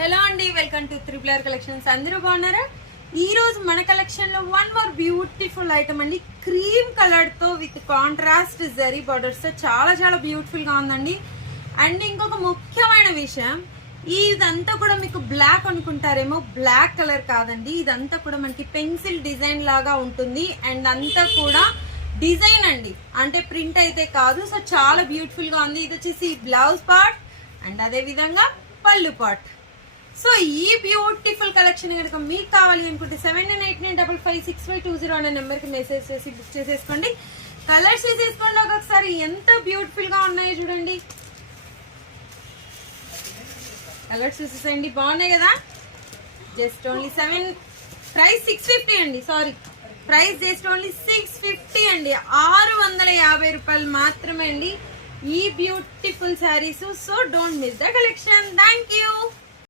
Hello అండి, welcome to త్రిపులర్ collections. అందరూ బాగున్నారా? ఈ రోజు మన కలెక్షన్ లో వన్ మోర్ బ్యూటిఫుల్ ఐటమ్ అండి. క్రీమ్ కలర్ తో విత్ కాంట్రాస్ట్ జరీ బార్డర్స్ తో చాలా చాలా బ్యూటిఫుల్ గా ఉందండి. అండ్ ఇంకొక ముఖ్యమైన విషయం, ఇదంతా కూడా మీకు బ్లాక్ అనుకుంటారేమో, బ్లాక్ కలర్ కాదండి. ఇదంతా కూడా మనకి పెన్సిల్ డిజైన్ లాగా ఉంటుంది. అండ్ అంతా కూడా డిజైన్ అండి, అంటే ప్రింట్ అయితే కాదు. సో చాలా బ్యూటిఫుల్ గా ఉంది. ఇది వచ్చేసి బ్లౌజ్ పార్ట్ అండ్ అదే విధంగా పళ్ళు పార్ట్. సో ఈ బ్యూటిఫుల్ కలెక్షన్ కనుక మీకు కావాలి అనుకుంటే 7989556520 అనే నెంబర్కి మెసేజ్ చేసి బుక్ చేసేసుకోండి. కలర్స్ చేసేసుకోండి. ఒకసారి ఎంత బ్యూటిఫుల్ గా ఉన్నాయో చూడండి. కలర్స్ చూసేసండి, బాగున్నాయి కదా. జస్ట్ ఓన్లీ ప్రైస్ 650 అండి. సారీ, ప్రైస్ జస్ట్ ఓన్లీ 650 అండి. 650 రూపాయలు మాత్రమే అండి ఈ beautiful saris. So don't miss the collection. Thank you.